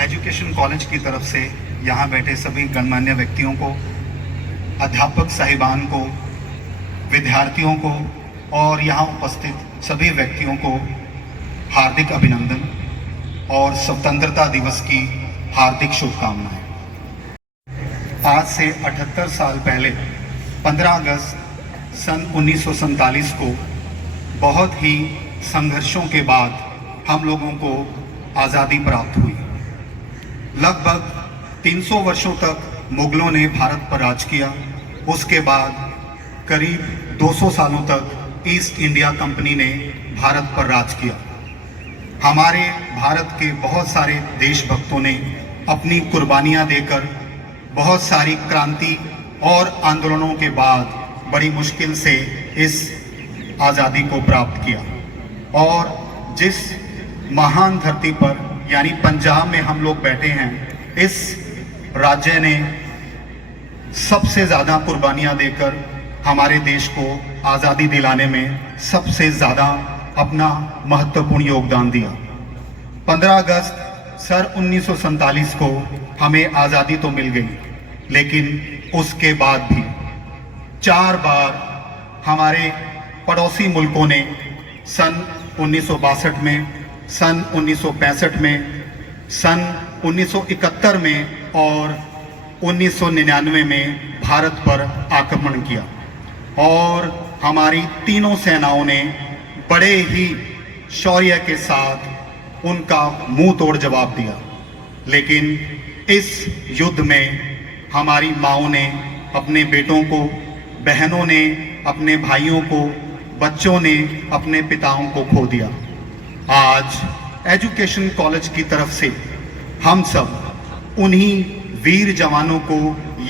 Education college की तरफ से यहाँ बैठे सभी गणमान्य व्यक्तियों को, अध्यापक साहिबान को, विद्यार्थियों को और यहाँ उपस्थित सभी व्यक्तियों को हार्दिक अभिनंदन और स्वतंत्रता दिवस की हार्दिक शुभकामनाएं। आज से 78 साल पहले 15 अगस्त सन 1947 को बहुत ही संघर्षों के बाद हम लोगों को आज़ादी प्राप्त हुई। लगभग 300 वर्षों तक मुगलों ने भारत पर राज किया। उसके बाद करीब 200 सालों तक ईस्ट इंडिया कंपनी ने भारत पर राज किया। हमारे भारत के बहुत सारे देशभक्तों ने अपनी कुर्बानियां देकर बहुत सारी क्रांति और आंदोलनों के बाद बड़ी मुश्किल से इस आज़ादी को प्राप्त किया। और जिस महान धरती पर यानी पंजाब में हम लोग बैठे हैं, इस राज्य ने सबसे ज़्यादा कुर्बानियां देकर हमारे देश को आज़ादी दिलाने में सबसे ज़्यादा अपना महत्वपूर्ण योगदान दिया। 15 अगस्त सन 1947 को हमें आज़ादी तो मिल गई, लेकिन उसके बाद भी 4 बार हमारे पड़ोसी मुल्कों ने सन 1962 में, सन 1965 में, सन 1971 में और 1999 में भारत पर आक्रमण किया और हमारी तीनों सेनाओं ने बड़े ही शौर्य के साथ उनका मुंह तोड़ जवाब दिया। लेकिन इस युद्ध में हमारी माओं ने अपने बेटों को, बहनों ने अपने भाइयों को, बच्चों ने अपने पिताओं को खो दिया। आज एजुकेशन कॉलेज की तरफ से हम सब उन्हीं वीर जवानों को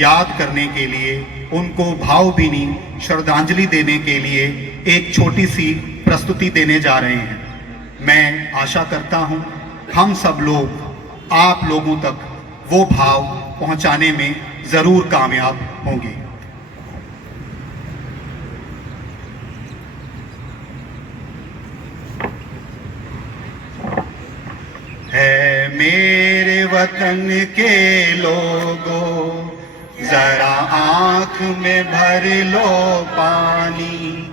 याद करने के लिए, उनको भावभीनी श्रद्धांजलि देने के लिए एक छोटी सी प्रस्तुति देने जा रहे हैं। मैं आशा करता हूं हम सब लोग आप लोगों तक वो भाव पहुंचाने में जरूर कामयाब होंगे। है मेरे वतन के लोगों, जरा आंख में भर लो पानी।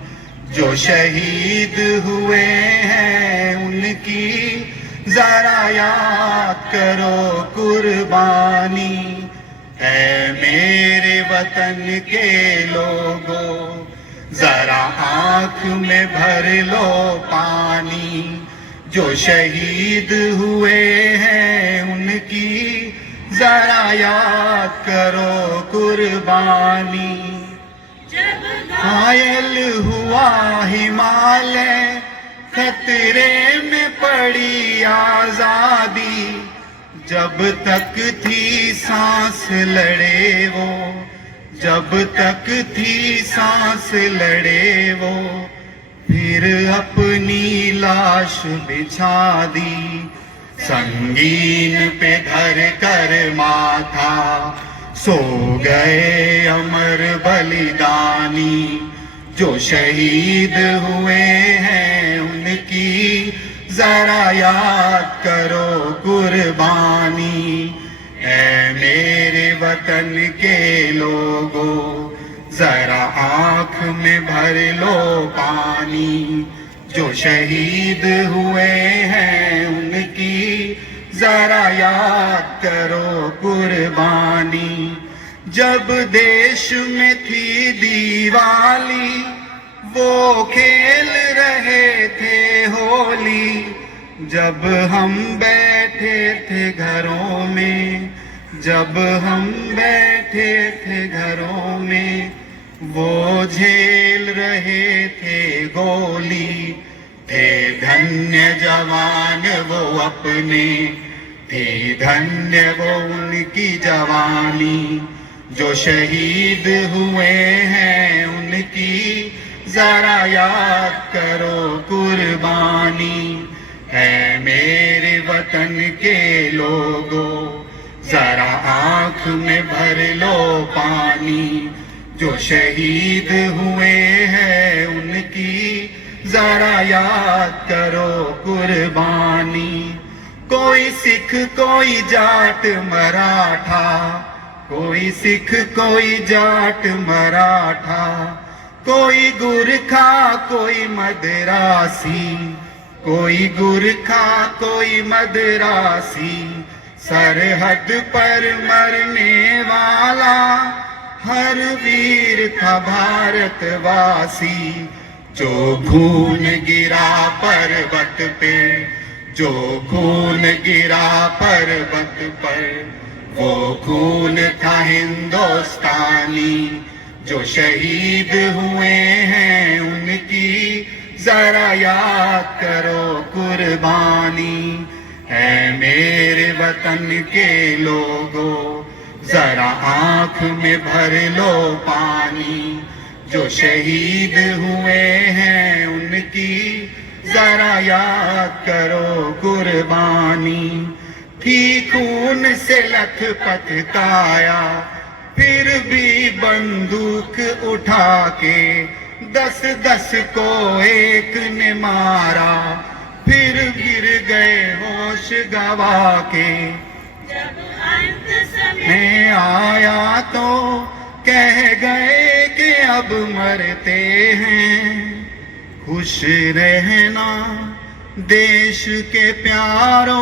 जो शहीद हुए हैं उनकी जरा याद करो कुर्बानी। है मेरे वतन के लोगों, जरा आंख में भर लो पानी। जो शहीद हुए हैं उनकी जरा याद करो कुर्बानी। घायल हुआ हिमालय, खतरे में पड़ी आजादी। जब तक थी सांस लड़े वो, जब तक थी सांस लड़े वो। फिर अपनी लाश बिछा दी, संगीन पे धर कर माथा। सो गए अमर बलिदानी। जो शहीद हुए हैं उनकी जरा याद करो कुर्बानी। है मेरे वतन के लोगों, जरा आंख में भर लो पानी। जो शहीद हुए हैं उनकी जरा याद करो कुर्बानी। जब देश में थी दिवाली, वो खेल रहे थे होली। जब हम बैठे थे घरों में, जब हम बैठे थे घरों में, वो झेल रहे थे गोली। थे धन्य जवान वो अपने, थे धन्य वो उनकी जवानी। जो शहीद हुए हैं उनकी जरा याद करो कुर्बानी। है मेरे वतन के लोगों, जरा आंख में भर लो पानी। जो शहीद हुए हैं उनकी जरा याद करो कुर्बानी। कोई सिख कोई जाट मराठा, कोई सिख कोई जाट मराठा, कोई गुरखा कोई मदरासी, कोई गुरखा कोई मदरासी, सरहद पर मरने वाला हर वीर था भारतवासी। जो खून गिरा पर्वत पे, जो खून गिरा पर्वत पर, वो खून था हिंदुस्तानी। जो शहीद हुए हैं उनकी जरा याद करो कुर्बानी। है मेरे वतन के लोगों जरा आंख में भर लो पानी। जो शहीद हुए हैं उनकी जरा याद करो कुर्बानी। थी खून से लथपथ काया, फिर भी बंदूक उठा के 10-10 को एक ने मारा, फिर गिर गए होश गवा के। जब अंत समय आया तो कह गए कि अब मरते हैं। खुश रहना देश के प्यारों,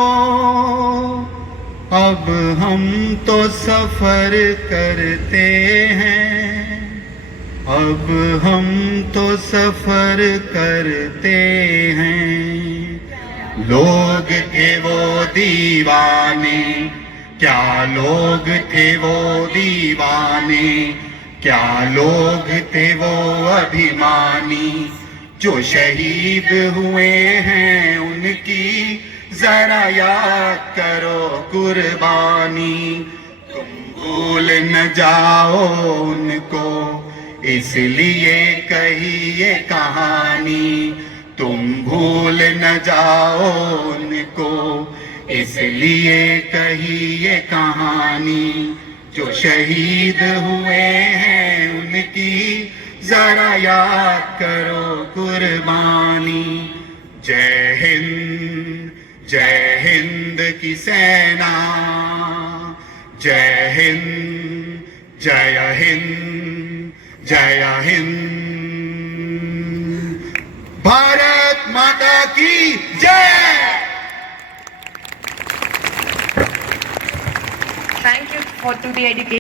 अब हम तो सफर करते हैं, अब हम तो सफर करते हैं। लोग थे वो दीवाने, क्या लोग थे वो दीवाने, क्या लोग थे वो अभिमानी। जो शहीद हुए हैं उनकी जरा याद करो कुर्बानी। तुम भूल न जाओ उनको, इसलिए कही ये कहानी। तुम भूल न जाओ उनको, इसलिए कही ये कहानी। जो शहीद हुए हैं उनकी जरा याद करो कुर्बानी। जय हिंद की सेना, जय हिंद, जय हिंद, जय हिंद। भारत माता की जय। Thank you to the education.